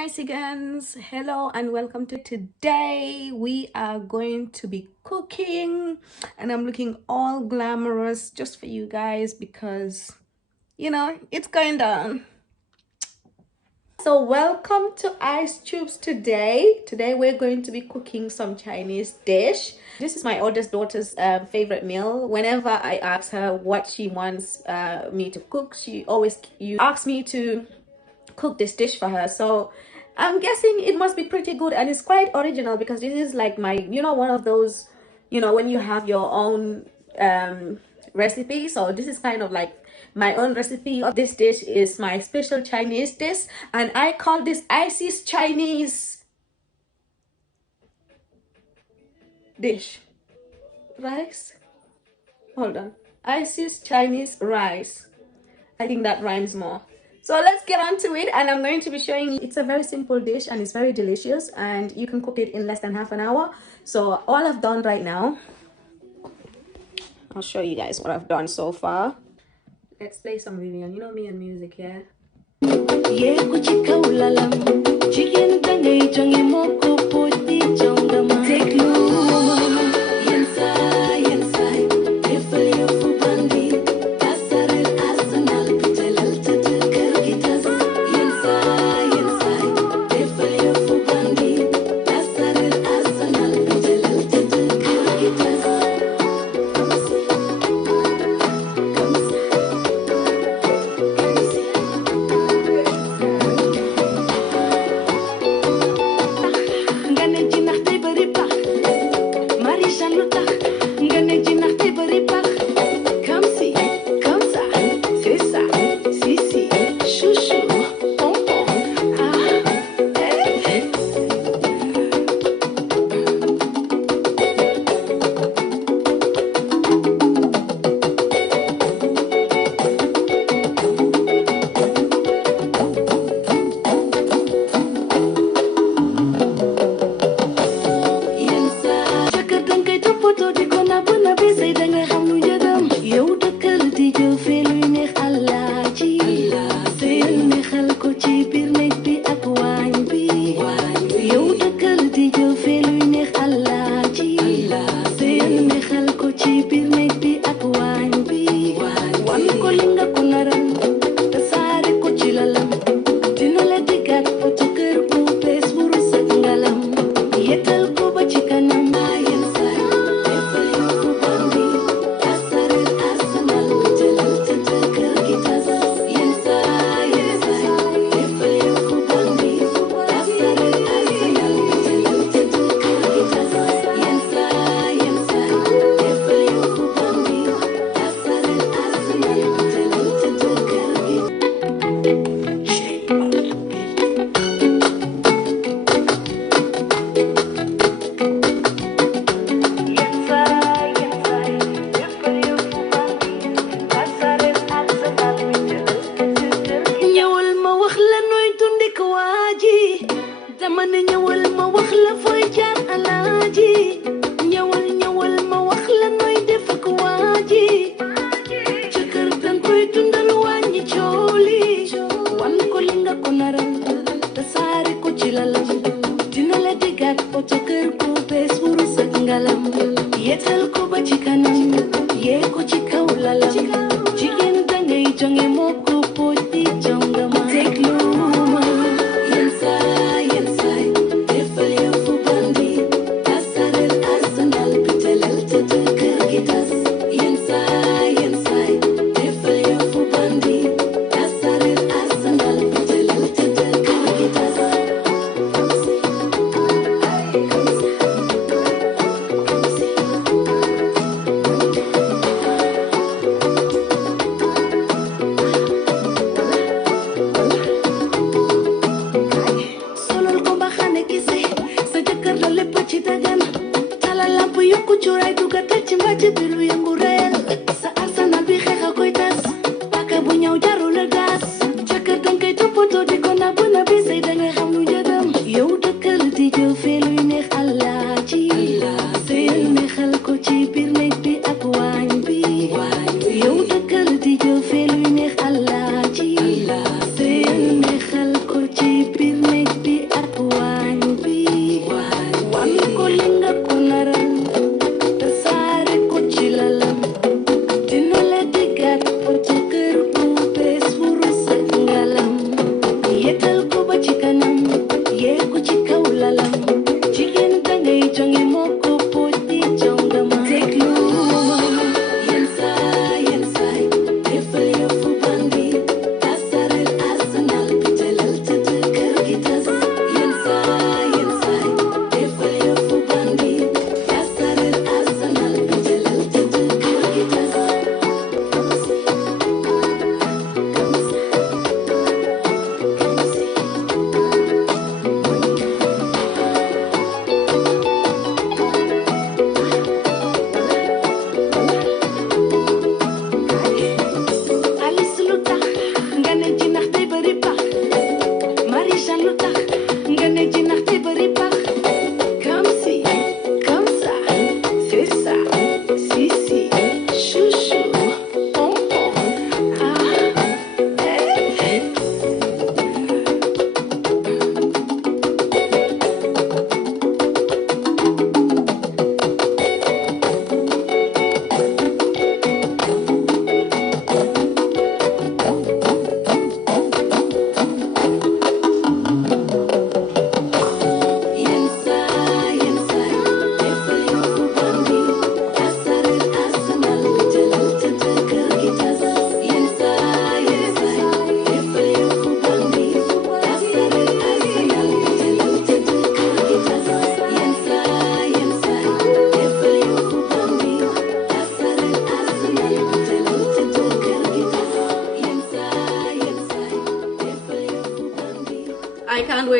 Icee, hello and welcome to today. We are going to be cooking and I'm looking all glamorous just for you guys because it's going down. So welcome to Ice Tubes today. Today we're going to be cooking some Chinese dish. This is my oldest daughter's favorite meal. Whenever I ask her what she wants me to cook, she always asks me to cook this dish for her. So I'm guessing it must be pretty good, and it's quite original because this is like my one of those when you have your own recipe. So this is kind of like my own recipe. Of this dish is my special Chinese dish, and I call this Icee's Chinese dish. Rice, hold on, Icee's Chinese rice. I think that rhymes more. So let's get on to it, and I'm going to be showing you. It's a very simple dish and it's very delicious, and you can cook it in less than half an hour. So all I've done right now, I'll show you guys what I've done so far. Let's play some Vivian. You know me and music, yeah. Make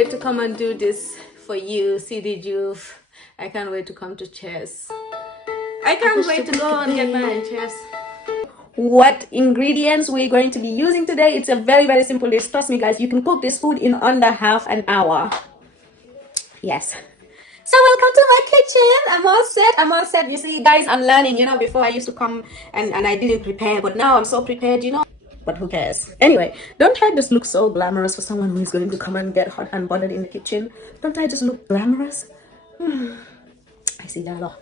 wait to come and do this for you, CD Juve. I can't wait to come to chess. I can't wait to go and get my chess. What ingredients we're going to be using today? It's a very simple dish. Trust me, guys, you can cook this food in under half an hour. Yes. So welcome to my kitchen. I'm all set. You see, guys, I'm learning. You know, before I used to come and I didn't prepare, but now I'm so prepared, you know. But who cares? Anyway, don't I just look so glamorous for someone who is going to come and get hot and bothered in the kitchen? Don't I just look glamorous? I see that a lot.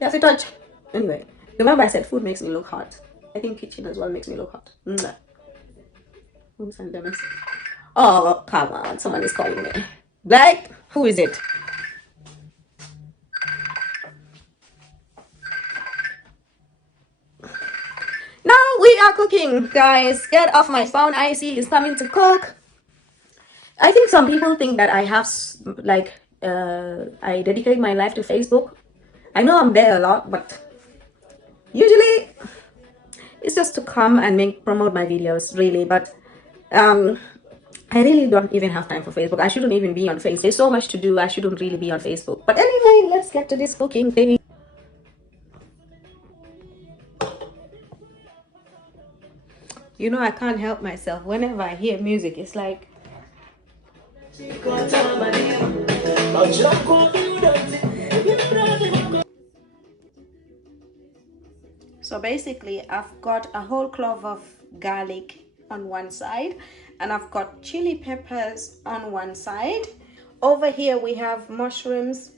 That's a touch. Anyway, remember I said food makes me look hot. I think kitchen as well makes me look hot. Oh, come on. Someone is calling me. Black? Who is it? Now we are cooking, guys. Get off my phone. Icee is coming to cook. I think some people think that I have, like, I dedicate my life to Facebook. I know I'm there a lot, but usually it's just to come and promote my videos, really. But I really don't even have time for Facebook. I shouldn't even be on Facebook. There's so much to do. I shouldn't really be on Facebook. But anyway, let's get to this cooking thing. You know, I can't help myself. Whenever I hear music, it's like... So basically, I've got a whole clove of garlic on one side, and I've got chili peppers on one side. Over here, we have mushrooms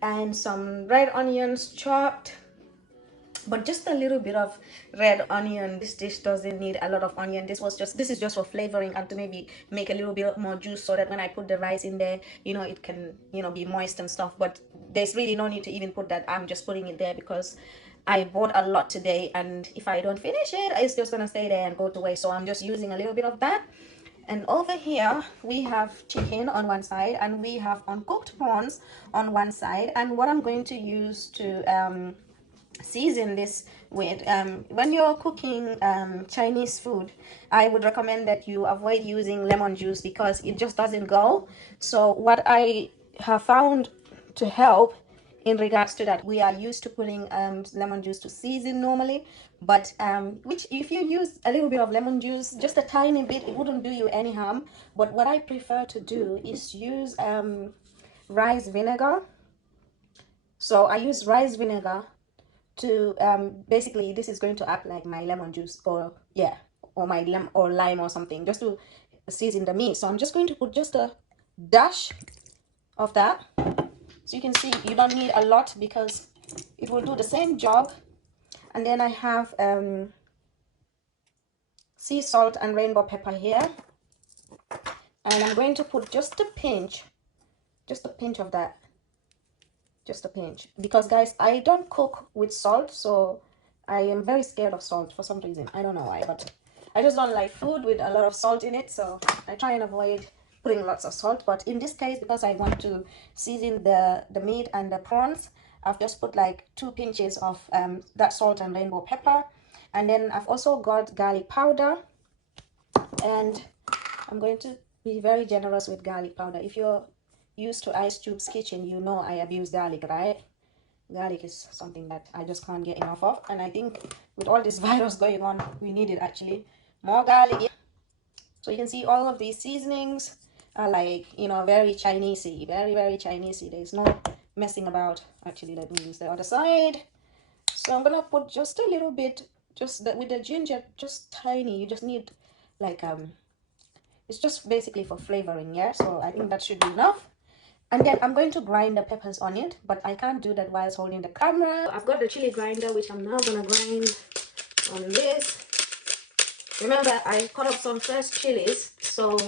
and some red onions chopped, but just a little bit of red onion. This dish doesn't need a lot of onion. This is just for flavoring and to maybe make a little bit more juice, so that when I put the rice in there, you know, it can, you know, be moist and stuff. But there's really no need to even put that. I'm just putting it there because I bought a lot today, and if I don't finish it, it's just gonna stay there and go to waste. So I'm just using a little bit of that. And over here we have chicken on one side, and we have uncooked prawns on one side. And what I'm going to use to season this with, when you're cooking Chinese food, I would recommend that you avoid using lemon juice because it just doesn't go. So what I have found to help in regards to that, we are used to putting lemon juice to season normally, but which if you use a little bit of lemon juice, just a tiny bit, it wouldn't do you any harm. But what I prefer to do is use rice vinegar. So I use rice vinegar to basically, this is going to act like my lemon juice, or yeah, or my lime or something, just to season the meat. So I'm just going to put just a dash of that. So you can see you don't need a lot because it will do the same job. And then I have sea salt and rainbow pepper here, and I'm going to put just a pinch of that, just a pinch, because guys, I don't cook with salt, so I am very scared of salt for some reason. I don't know why, but I just don't like food with a lot of salt in it, so I try and avoid putting lots of salt. But in this case, because I want to season the meat and the prawns, I've just put like 2 pinches of that salt and rainbow pepper. And then I've also got garlic powder, and I'm going to be very generous with garlic powder. If you're used to Ice Tube's kitchen, you know I abuse garlic, right? Garlic is something that I just can't get enough of, and I think with all this virus going on, we need it actually more garlic. So you can see all of these seasonings are like, you know, very Chinese-y, very Chinese-y. There's no messing about. Actually, let me use the other side. So I'm gonna put just a little bit, just with the ginger, just tiny. You just need like it's just basically for flavoring, yeah. So I think that should be enough. And then I'm going to grind the peppers on it, but I can't do that whilst holding the camera. I've got the chili grinder, which I'm now gonna grind on this. Remember, I cut up some fresh chilies, so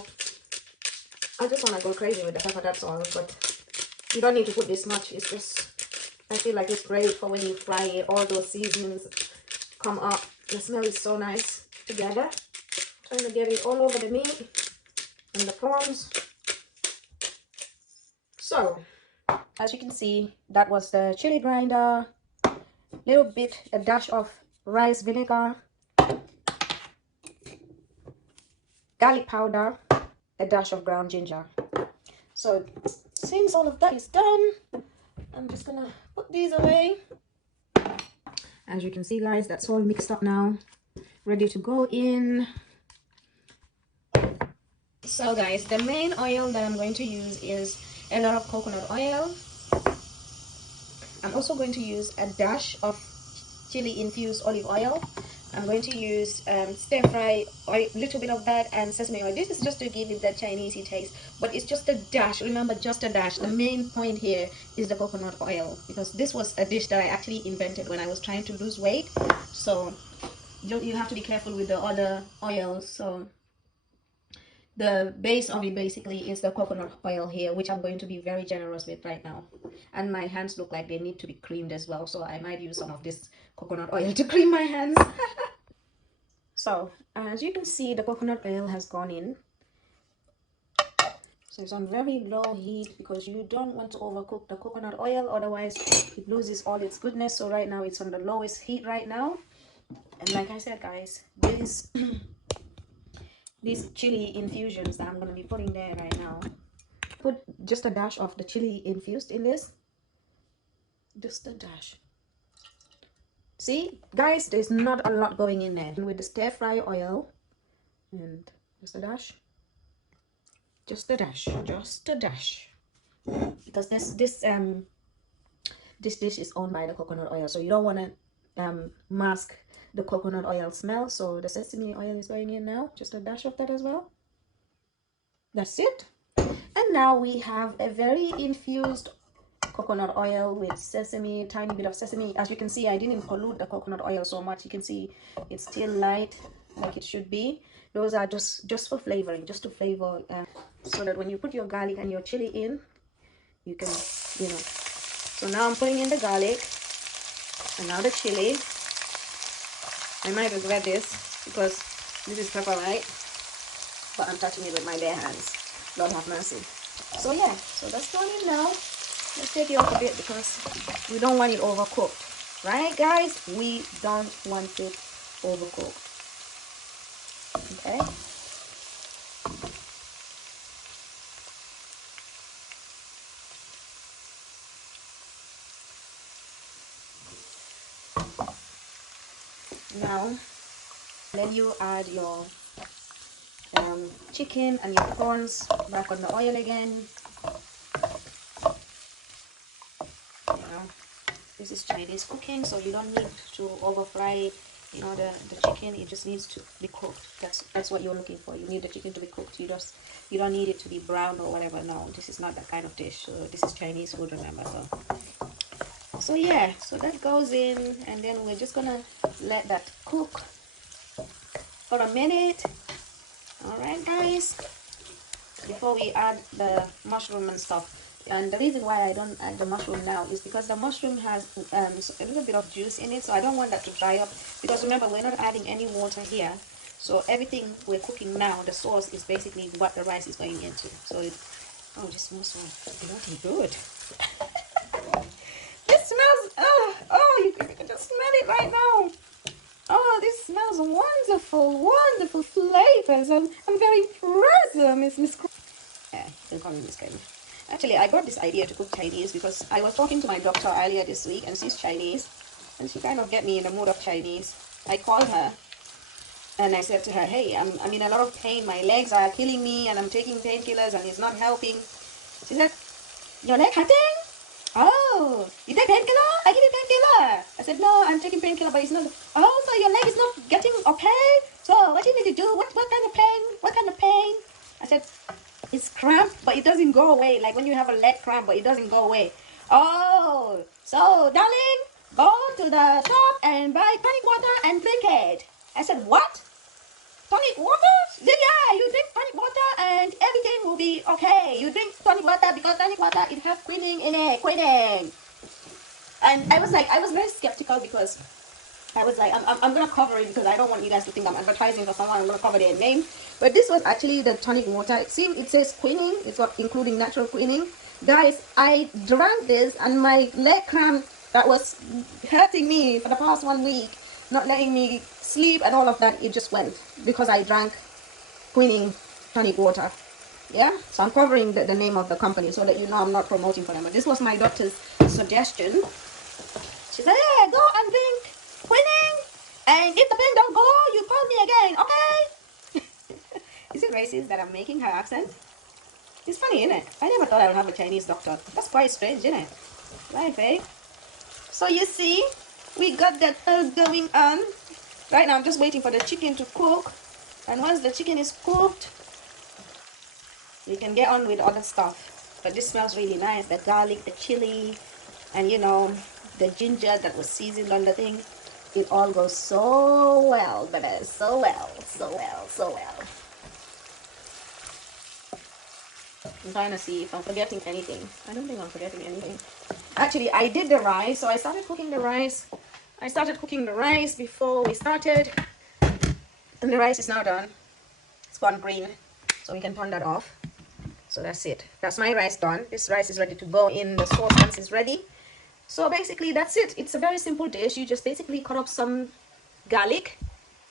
I just want to go crazy with the pepper, that's all. But you don't need to put this much. It's just, I feel like it's great for when you fry it. All those seasonings come up. The smell is so nice together. Trying to get it all over the meat and the prawns. So, as you can see, that was the chili grinder. Little bit, a dash of rice vinegar, garlic powder, a dash of ground ginger. So since all of that is done, I'm just gonna put these away. As you can see, guys, that's all mixed up now, ready to go in. So guys, the main oil that I'm going to use is a lot of coconut oil. I'm also going to use a dash of chili infused olive oil. I'm going to use stir fry oil, little bit of that, and sesame oil. This is just to give it that Chinese taste, but it's just a dash. Remember, just a dash. The main point here is the coconut oil, because this was a dish that I actually invented when I was trying to lose weight. So you have to be careful with the other oils. So the base of it basically is the coconut oil here, which I'm going to be very generous with right now. And my hands look like they need to be creamed as well, so I might use some of this coconut oil to cream my hands. So as you can see, the coconut oil has gone in. So it's on very low heat because you don't want to overcook the coconut oil, otherwise it loses all its goodness. So right now it's on the lowest heat right now. And like I said, guys, these chili infusions that I'm going to be putting there right now, put just a dash of the chili infused in this, just a dash. See guys, there's not a lot going in there. And with the stir fry oil, and just a dash, just a dash, just a dash, because this dish is owned by the coconut oil, so you don't want to mask the coconut oil smell. So the sesame oil is going in now, just a dash of that as well. That's it. And now we have a very infused coconut oil with sesame, tiny bit of sesame. As you can see, I didn't pollute the coconut oil so much. You can see it's still light like it should be. Those are just for flavoring, just to flavor, so that when you put your garlic and your chili in, you can, you know. So now I'm putting in the garlic and now the chili. I might regret this because this is pepper, right? But I'm touching it with my bare hands. Lord have mercy. So yeah, so that's going in now. Let's take it off a bit because we don't want it overcooked, right guys? We don't want it overcooked. Okay. Now then you add your chicken and your prawns back on the oil again. You know, this is Chinese cooking, so you don't need to over fry, you know, the chicken. It just needs to be cooked. That's what you're looking for. You need the chicken to be cooked. You don't need it to be brown or whatever. No, this is not that kind of dish. So this is Chinese food, remember. So yeah, so that goes in, and then we're just gonna let that cook for a minute. All right guys, before we add the mushroom and stuff. And the reason why I don't add the mushroom now is because the mushroom has a little bit of juice in it, so I don't want that to dry up, because remember, we're not adding any water here. So everything we're cooking now, the sauce is basically what the rice is going into. So it, oh, this smells so bloody good. This smells, you can just smell it right now. Oh, this smells wonderful, wonderful flavors. I'm very impressed, Miss. Yeah, you can call me Miss Kelly. Actually, I got this idea to cook Chinese because I was talking to my doctor earlier this week, and she's Chinese, and she kind of get me in the mood of Chinese. I called her and I said to her, hey, I'm in a lot of pain. My legs are killing me, and I'm taking painkillers, and it's not helping. She said, your leg hurting? Oh, you take painkiller? I give you painkiller. I said, no, I'm taking painkiller, but it's not. Oh, so your leg is not getting okay? So what do you need to do? What kind of pain? What kind of pain? I said, it's cramp, but it doesn't go away. Like when you have a leg cramp, but it doesn't go away. Oh, so darling, go to the shop and buy tonic water and drink it. I said, what? Tonic water? Yeah, you drink tonic water and everything will be okay. You drink tonic water because tonic water, it has quinine in it, quinine. And I was very skeptical because I was like, I'm going to cover it because I don't want you guys to think I'm advertising for someone. I'm going to cover their name. But this was actually the tonic water. See, it says quinine. It's got including natural quinine. Guys, I drank this and my leg cramp that was hurting me for the past 1 week, not letting me sleep and all of that, it just went because I drank quinine tonic water. Yeah, so I'm covering the name of the company so that you know I'm not promoting for them. But this was my daughter's suggestion. She said, "Yeah, go and drink quinine, and if the pain don't go, you call me again, okay?" Is it racist that I'm making her accent? It's funny, isn't it? I never thought I would have a Chinese doctor. That's quite strange, isn't it? Right, babe? So you see, we got that all going on. Right now, I'm just waiting for the chicken to cook. And once the chicken is cooked, we can get on with other stuff. But this smells really nice. The garlic, the chili, and you know, the ginger that was seasoned on the thing. It all goes so well, baby. So well, so well, so well. I'm trying to see if I'm forgetting anything. I don't think I'm forgetting anything. Actually, I did the rice, so I started cooking the rice. I started cooking the rice before we started. And the rice is now done. It's gone green, so we can turn that off. So that's it. That's my rice done. This rice is ready to go in. The sauce once is ready. So basically, that's it. It's a very simple dish. You just basically cut up some garlic.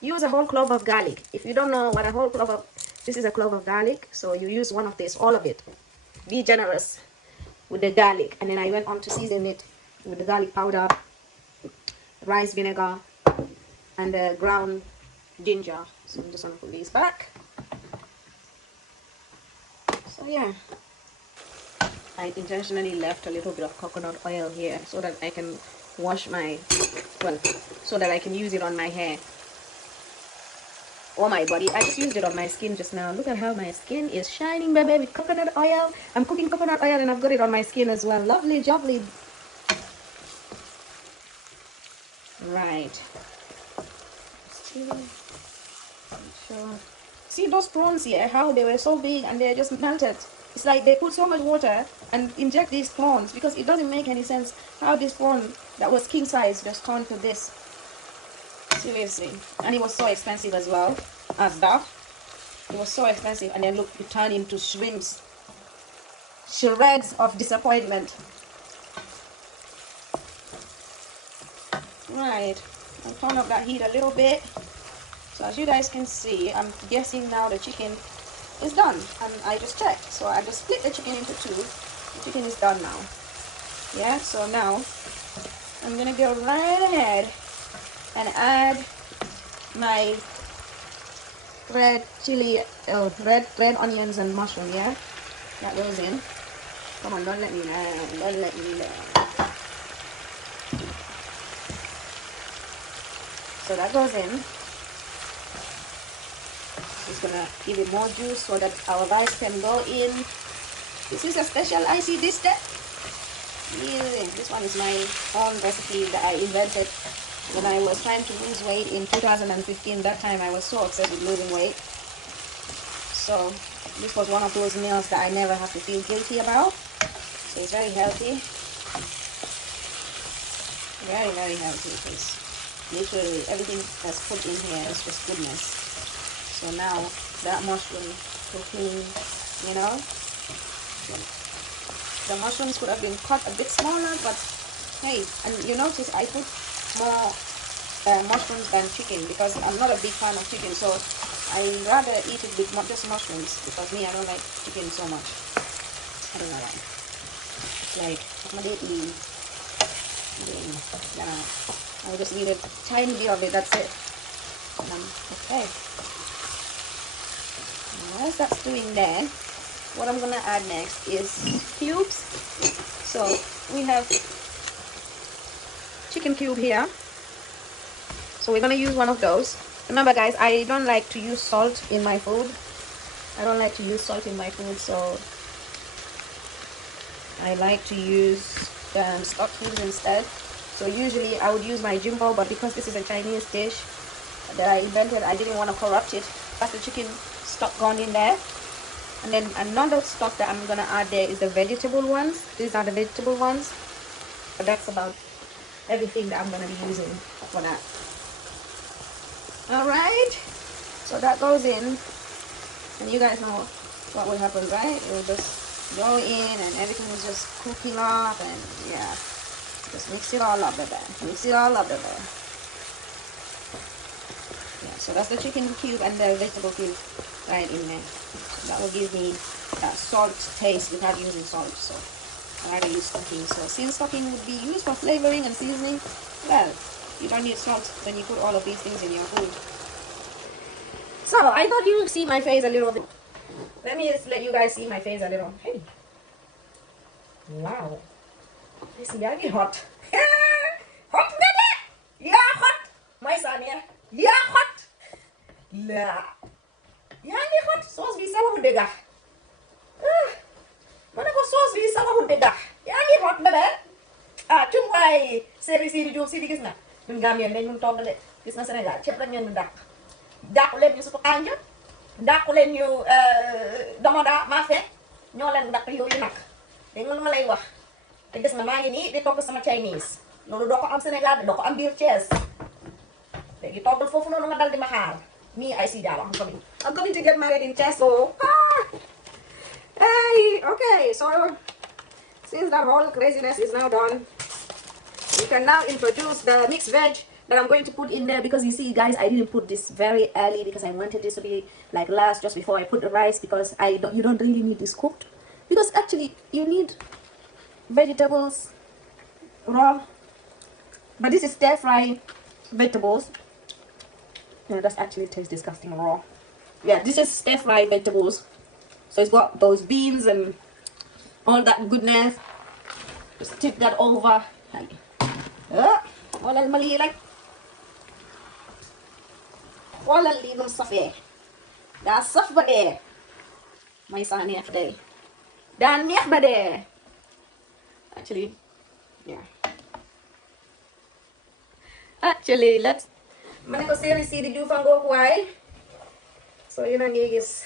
Use a whole clove of garlic. If you don't know what a whole clove of, this is a clove of garlic. So you use one of this, all of it. Be generous with the garlic. And then I went on to season it with the garlic powder, rice vinegar, and the ground ginger. So I'm just gonna put these back. So yeah, I intentionally left a little bit of coconut oil here so that I can wash my, well, so that I can use it on my hair or my body. I just used it on my skin just now. Look at how my skin is shining, baby, with coconut oil. I'm cooking coconut oil and I've got it on my skin as well. Lovely, lovely. Right. Sure. See those prawns here, how they were so big and they're just melted. It's like they put so much water and inject these prawns because it doesn't make any sense how this prawn that was king size just turned to this. Seriously. And it was so expensive as well as that. It was so expensive, and then look, it turned into shrimps. Shreds of disappointment. Right. I'll turn up that heat a little bit. So as you guys can see, I'm guessing now the chicken is done, and I just checked. So I just split the chicken into two. The chicken is done now. Yeah, so now I'm gonna go right ahead and add my red chili, red onions and mushroom. Yeah, that goes in. Come on, don't let me down, don't let me down. So that goes in. Just gonna give it more juice so that our rice can go in. This is a special Icee dish that, yeah, this one is my own recipe that I invented when I was trying to lose weight in 2015. That time I was so obsessed with losing weight. So this was one of those meals that I never have to feel guilty about. So it's very healthy. Very, very healthy, because literally everything that's put in here is just goodness. So now that mushroom cooking, you know, the mushrooms could have been cut a bit smaller, but hey, and you notice I put more mushrooms than chicken because I'm not a big fan of chicken. So I rather eat it with just mushrooms because me, I don't like chicken so much. I don't know why. It's like I'm lately, I'll just eat a tiny bit of it. That's it. Okay. As that's doing there, what I'm gonna add next is cubes. So we have chicken cube here, so we're gonna use one of those. Remember guys, I don't like to use salt in my food. I don't like to use salt in my food, so I like to use stock cubes instead. So usually I would use my jumbo, but because this is a Chinese dish that I invented, I didn't want to corrupt it. That's the chicken stock gone in there. And then another stock that I'm gonna add there is the vegetable ones. These are the vegetable ones. But that's about everything that I'm gonna be using for that. Alright. So that goes in. And you guys know what will happen, right? It will just go in and everything is just cooking up, and yeah. Just mix it all up, baby. Mix it all up, baby. Yeah, so that's the chicken cube and the vegetable cube right in there. That will give me salt taste without using salt. So I rather use stocking. So since stocking would be used for flavoring and seasoning, well, you don't need salt when you put all of these things in your food. So I thought you would see my face a little bit. Let me just let you guys see my face a little. Hey, wow, this is very hot. Hot, baby. Yeah, hot. My son here. Yeah, hot. La. Yeah, hot. Sauce be sama dega. Mana ko sauce bi sama dega. Yeah, hot, baby. Chum waay série si di Diouf si di gis na ñun Gambien dañ mun togg de gis na Sénégal ceeb lañ leen di dàqu leen ñu sutu kànja dàqu leen ñu domoda maafe ñoo leen dàq yooyu nag dégg nga lu ma lay wax te gis nga maa ngi nii di togg sama Chinese loolu doo ko am Sénégal doo ko am biir Thiès léegi toggal foofu noonu nga dal di ma xaar me Icee Diallo I'm coming to get married in Thiès so hey okay so since that whole craziness is now done, we can now introduce the mixed veg that I'm going to put in there, because you see guys, I didn't put this very early because I wanted this to be like last, just before I put the rice, because you don't really need this cooked, because actually you need vegetables raw, but this is stir fry vegetables. Yeah, that actually tastes disgusting raw. Yeah, this is stir fry vegetables, so it's got those beans and all that goodness. Just tip that over. Wala mali like. Wala lidong safe. Da saf ba de. May sa neex de. Da neex ba de. Actually, yeah. Actually, let's. Mane ko série si di Diouf ngo kuwaay. So yun ang gigis.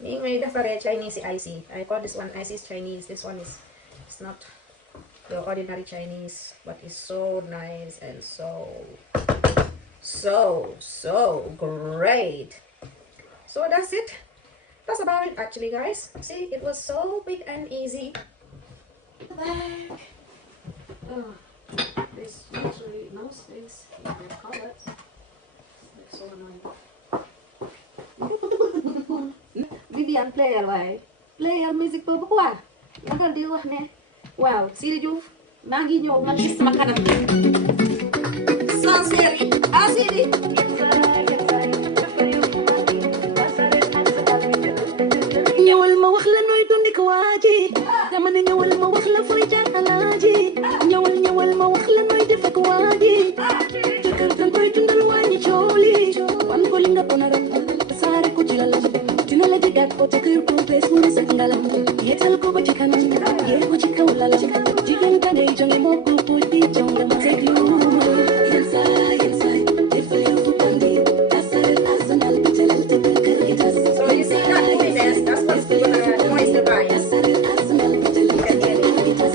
Ni ngay defare Chinese Icee. I call this one Icee's Chinese. This one is it's not the ordinary Chinese, but it's so nice and so great. So that's it. That's about it actually, guys. See, it was so quick and easy. Back. Oh, there's actually no space in the cupboard. It's so annoying. Vivian player way. Player music po ba? Nagal di wax ne. Wow, Sidi Diouf, maa ngi ñëw nga gis sama kanam. Sans série, Sidi. Ñëwal ma wax la nooy dundi ko waaji. Dama ne ñëwal ma wax la fooy jaar alaaji. Ñëwal ma wax la nooy def ak waaji. Jëkkër dang koy dundal wàññi cooli. Wan ko li nga ko naram. Saare ko ci la dina la jigaat ko te kër ko bees mu sak ngalam. Yetal ko ba ci kanam. Yee ko ci kaw lala. Jigéen ka ne jonge moo ko po di jonge ma teg lu. Inside, if you fu bandi. Asal arsenal bitel te kër gi tas. So you see that movie, that's what's gonna moist the body. Asal arsenal bitel te kër gi tas.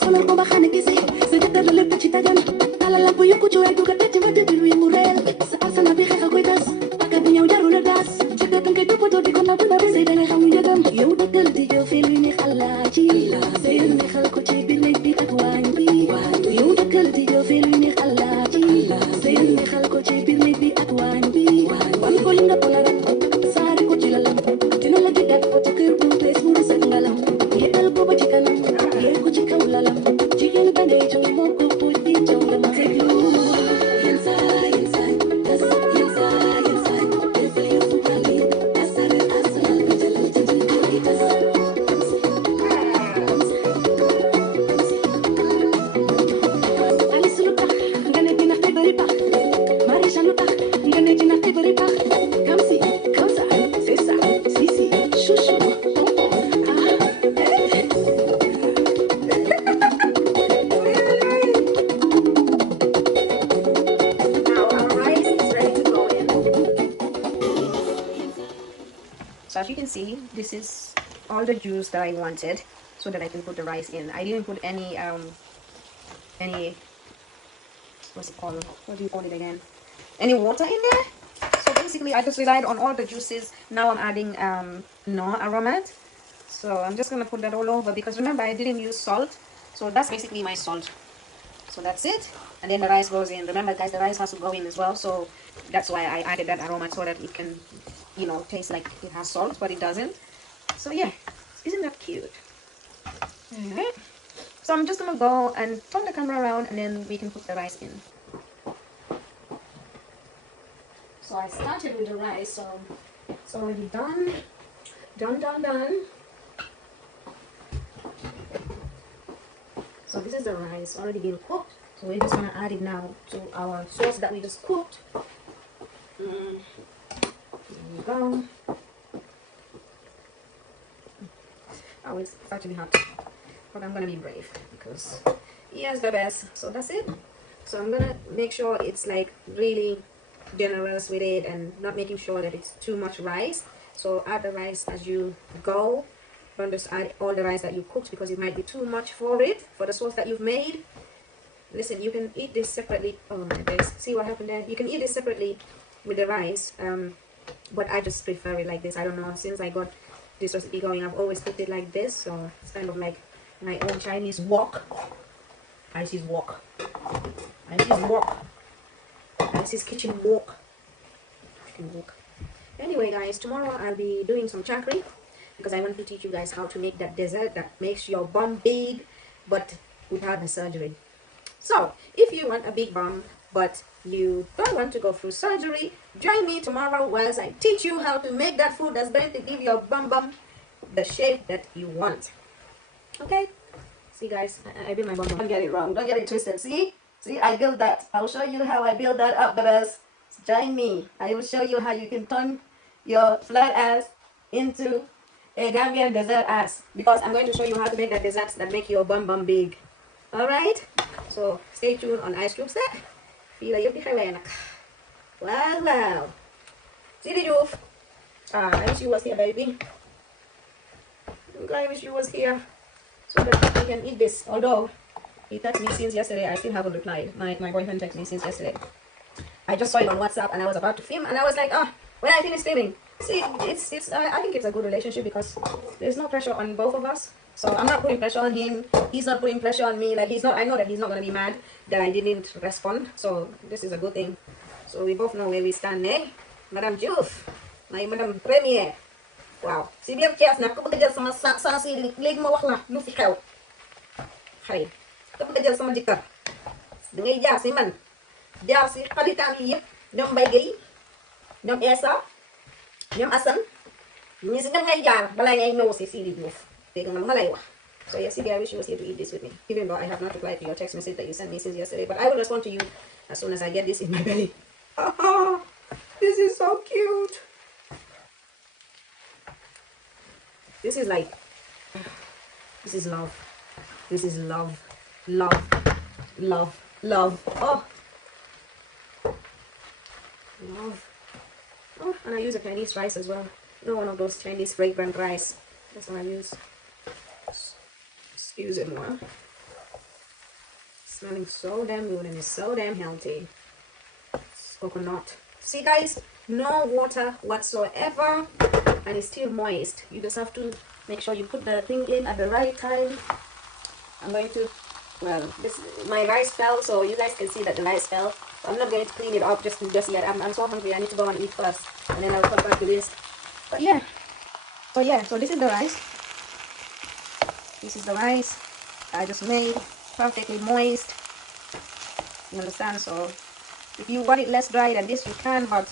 Sonal ko ba xane gisi. Sa jëkkër la lépp ci tajan. Alala bu yokku ci way du ka tëj ma dëgg wi mu reel. Sa arsenal bi xeex a koy tas. Paka bi ñëw jarul a das. Jëkkër dang koy toppatoo di ko napp na bi say danga xam njëgam. Yow dëggal di jow fi lu ni xalaaji. Sey ne xal ko ci biir néeg bi ak waañ bi. Yow dëggal di jow fi lu ni xalaaji. Sey ne xal ko ci biir néeg bi ak waañ bi. Wan ko li nga ko la rek. Saari ko ci lalam. Dina la jëkkat ko ci kër bu bees mu sak ngalam. Yekkal ko ba ci kanam. Yee ko ci kaw lalam. Jigéen ba ne jonge moo ko po di jonge ma teg lu. Inside, yes, inside. If you fu bandi. Asal bitel te kër gi tas. Alice lu tax nga ne dina te bari pax. Marisha lu tax nga ne dina te bari pax. Comme si, comme ça, c'est ça. Si, chouchou. So as you can see, this is all the juice that I wanted so that I can put the rice in. I didn't put any what's it called? What do you call it again? Any water in there? So basically I just relied on all the juices. Now I'm adding no aromat. So I'm just gonna put that all over because remember I didn't use salt. So that's basically my salt. So that's it. And then the rice goes in. Remember guys, the rice has to go in as well. So that's why I added that aroma, so that it can, you know, taste like it has salt, but it doesn't. So yeah, isn't that cute? Alright. So I'm just gonna go and turn the camera around, and then we can put the rice in. So I started with the rice, so it's already done. Done. So this is the rice already been cooked. So we're just gonna add it now to our sauce that we just cooked. There we go. Oh, it's actually hot, but I'm gonna be brave because here's the best. So that's it. So I'm gonna make sure it's like really generous with it and not making sure that it's too much rice. So add the rice as you go. Don't just add all the rice that you cooked, because it might be too much for it, for the sauce that you've made. Listen, you can eat this separately. Oh my days, see what happened there? You can eat this separately with the rice, but I just prefer it like this. I don't know, since I got this recipe going, I've always cooked it like this. So it's kind of like my own Chinese wok. Icee's wok. Icee's wok. Icee's kitchen wok. Anyway guys, tomorrow I'll be doing some chakri, because I want to teach you guys how to make that dessert that makes your bum big, but without the surgery. So if you want a big bum but you don't want to go through surgery, join me tomorrow whilst I teach you how to make that food that's going to give your bum the shape that you want. Okay? See guys, I build my bum. Don't get it wrong, don't get it twisted. See, I built that. I'll show you how I build that up, brothers. Join me. I will show you how you can turn your flat ass into a Gambian dessert ass, because I'm going to show you how to make that desserts that make your bum big. Alright? So stay tuned on Ice Cube Set. Feel like you're wow. See the Joof? I wish you was here, baby. I wish you was here, so that we can eat this. Although he texted me since yesterday, I still haven't replied. My boyfriend texted me since yesterday. I just saw it on WhatsApp and I was about to film, and I was like, when I finish filming. See, it's I think it's a good relationship, because there's no pressure on both of us. So I'm not putting pressure on him. He's not putting pressure on me. Like, I know that he's not gonna be mad that I didn't respond. So this is a good thing. So we both know where we stand, eh? Madam Joof, my Madam Premier. Wow. Si biir Thiès nag ku bëgg a jël sama sens yi léegi ma wax la lu fi xew. Xëy ku bëgg a jël sama jëkkër da ngay jaar si man, jaar si xaritam yi yëpp, ñoom Mbaye Gueye, ñoom Essa, ñoom Assane, ñi si ñoom ngay jaar balaa ngay ñëw si Sidi Diouf. Dégg nga ma lay wax. So yes, Sidi, I wish you was here to eat this with me. Even though I have not replied to your text message that you sent me since yesterday, but I will respond to you as soon as I get this in my belly. This is so cute. This is like, this is love. This is love. Love. Oh. Love. Oh, and I use a Chinese rice as well. Not one of those Chinese fragrant rice. That's what I use. Just use it more. Smelling so damn good, and it's so damn healthy. It's coconut. See guys, no water whatsoever, and it's still moist. You just have to make sure you put the thing in at the right time. I'm going to, well, my rice fell, so you guys can see that the rice fell. So I'm not going to clean it up just yet. I'm so hungry. I need to go and eat first, and then I'll come back to this. But yeah. So this is the rice. This is the rice I just made, perfectly moist. You understand? So if you want it less dry than this, you can, but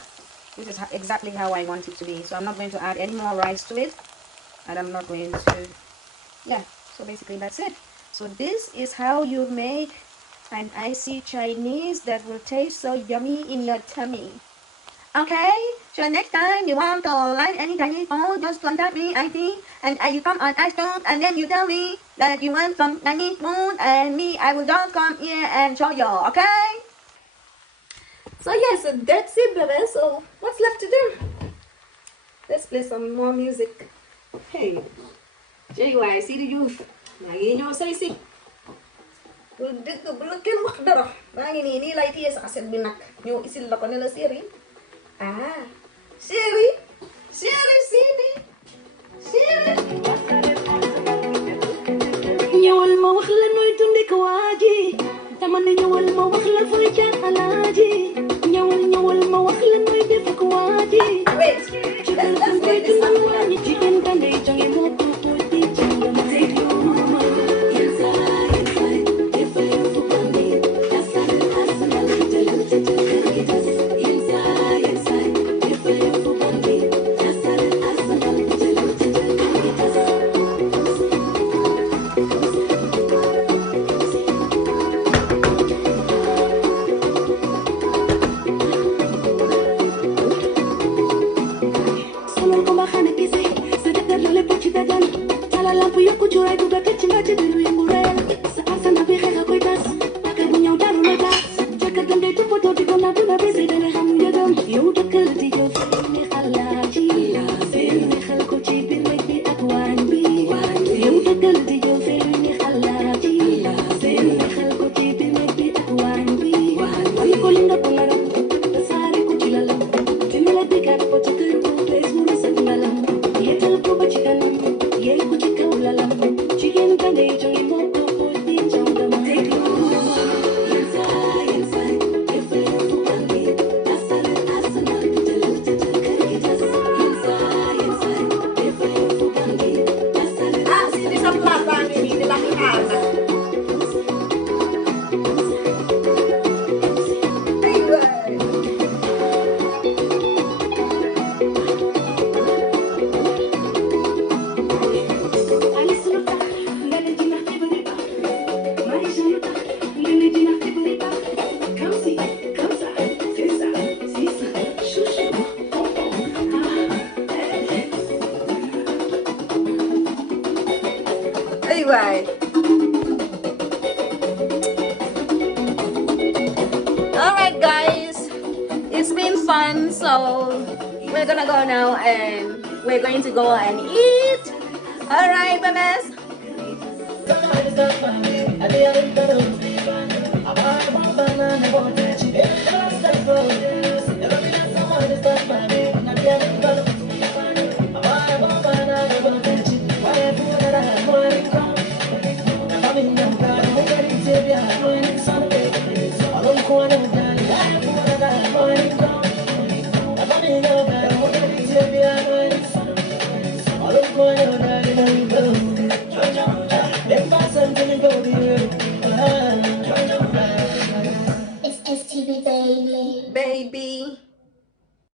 this is exactly how I want it to be. So I'm not going to add any more rice to it, and I'm not going to, yeah. So basically that's it. So this is how you make an Icee Chinese that will taste so yummy in your tummy. Okay, so next time you want to like any Chinese food, just contact me, Icee, and you come on Ice Cube, and then you tell me that you want some Chinese food, and I will just come here and show you, okay? So yeah, so that's it, baby. So what's left to do? Let's play some more music. Hey, JY, see the youth. Lagi nyo sa isip. Dito, bulakin mo daro. Lagi ni nilay tiya sa asin binak. Nyo isil ko nila Siri. Siri. Nyawal mo, wakala no ito Anyway. Alright guys, it's been fun, so we're gonna go now and we're going to go and eat. Alright, bebes.